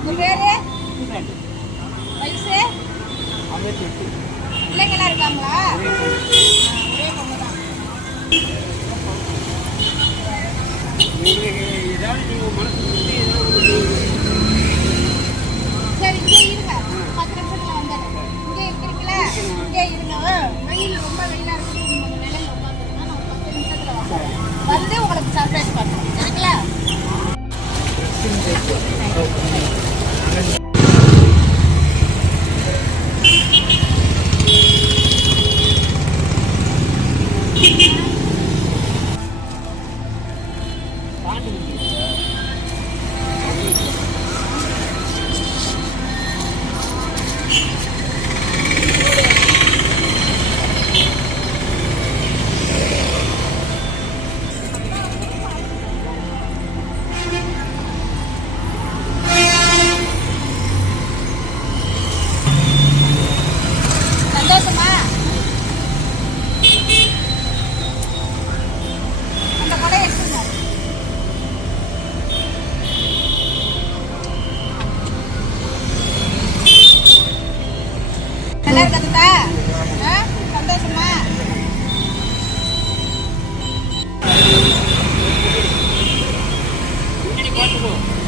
உங்க பேரு? வயசு? பிள்ளைங்களாம் இருக்காங்களா? ஒரே பொண்ணு. சரி இங்கே பத்து நிமிஷத்துல வந்துடுறேன். இங்கே இருக்கிறீங்களா? இங்கே இருங்க. வெயில் ரொம்ப வெயிலா இருக்கு உங்க நிலையில உட்காந்துருந்தா நான் பத்து வந்து உங்களுக்கு சர்ப்ரைஸ் பண்ணுறேன் சரிங்களா? Thank you. 이거